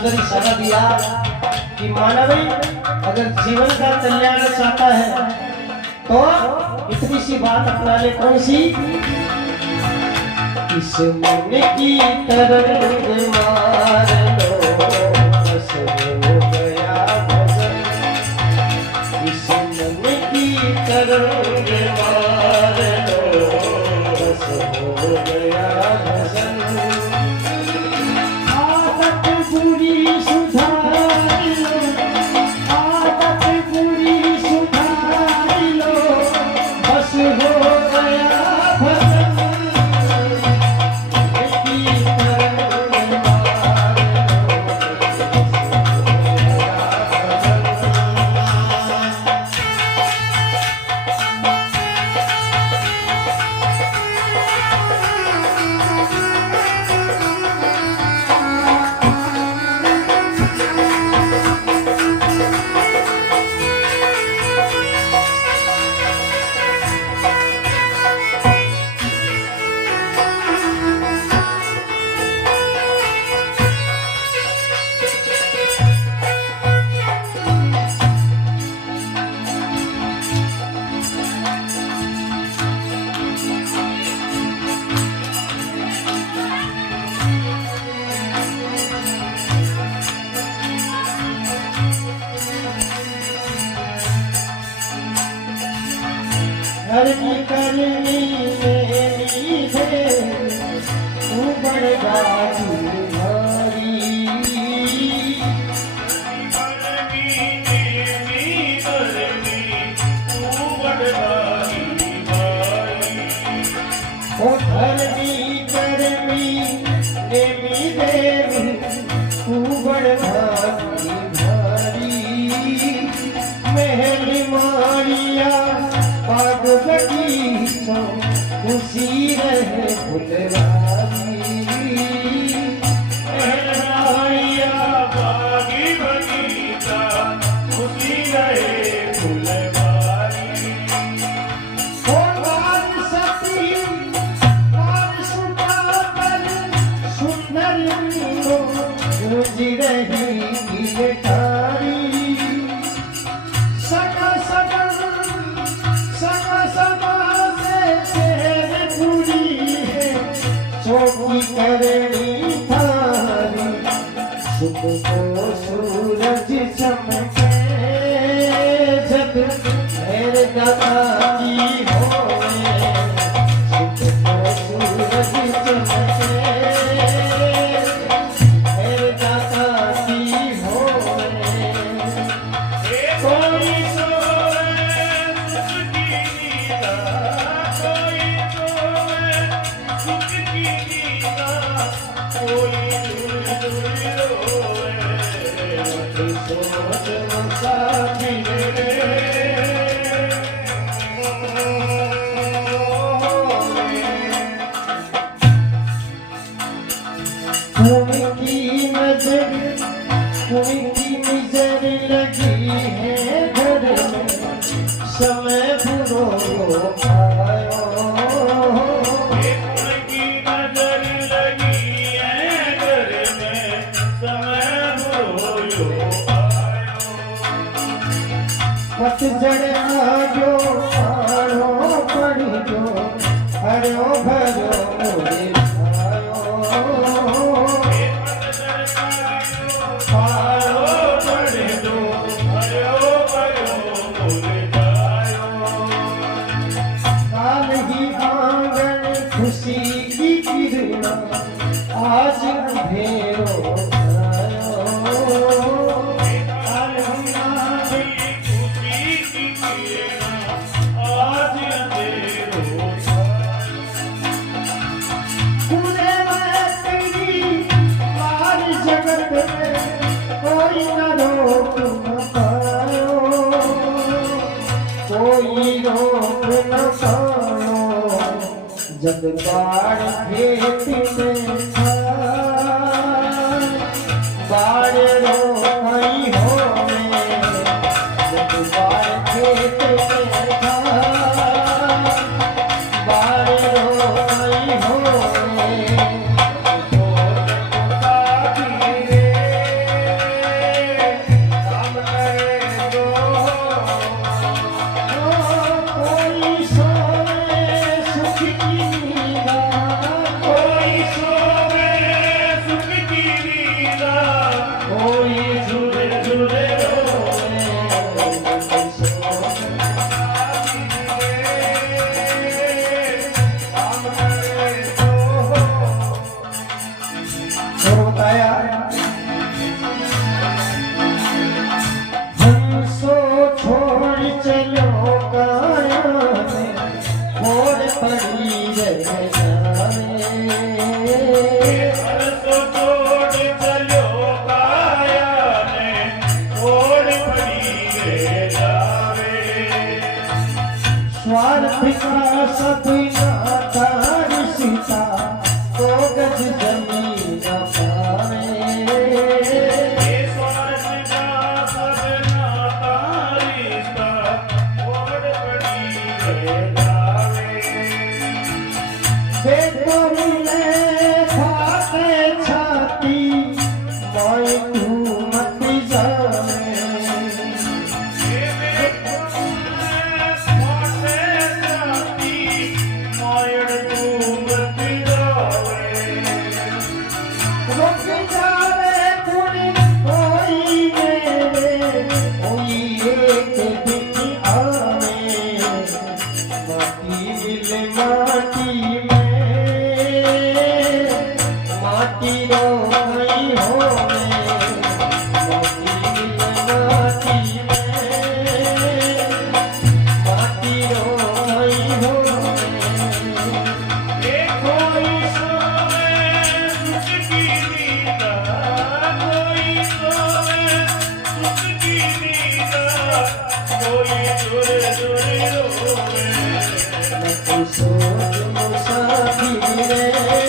सुंदर इशारा दिया कि मानव अगर जीवन का कल्याण चाहता है तो इतनी सी बात अपना ले। कौन सी? इस मन की तरंग मार लो, बस हो गया भजन। इस मन की तरंग मार लो, बस हो गया भजन। करनी करनी मेरी है तू बड़गा तुम्हारी। करनी मेरी करनी तू बड़गा तुम्हारी। ओ धरनी करनी देवी देवी तू बड़गा तुम्हारी। महल मारिया बाग बगीचा खुशी रहे फुलवारी। महलाइया बाग बगीचा खुशी रहे फुलवारी। ओ बाग सती बाग सुखाकर सुंदर गूंज रही गिरधारी। सगा सगा चौकी करनी थारी। सुबह को सूरज चमके जब मेरे दादा की होए। सुबह को सूरज चमके मेरे दादा की होए। कोई सोए सुख की नींदा, कोई सोए सुख की नींदा, कोई दूर दूर रोए। सोच मुसाफिर उनकी नजर उनकी नजर लगी है घर में। समय बुरो आयो, उनकी नजर लगी है घर में। समय बुरो आयो, पतझड़ आयो आड़ो पड़ी जो हरो भरो मोरे खुशी की किरणा आज अंधेरो आयो। खुशी की किरणा आज अंधेरो पूरे तेरी बार जगत में कोई न रोक न पायो, कोई रोक न पायो। जब बाढ़ खेत में था बाढ़ रोई हो में। जब बाढ़ खेत में था बाढ़ रोई हो में। आर्थिका सभी नाता रिश्ता तो गज जमीन पावे बेटो मिले खाते छाती मोय तू मत जावे रुक जावे पूरी कोई मेरे कोई एक दिन आवे माटी मिले माटी माटी रो गई होवे माटी मिले माटी रो गई होवे कोई सोवे सुख की नींदा कोई सोवे सुख की नींदा कोई जुर जुर रोवे मैं तो सोच मुसाफिर रे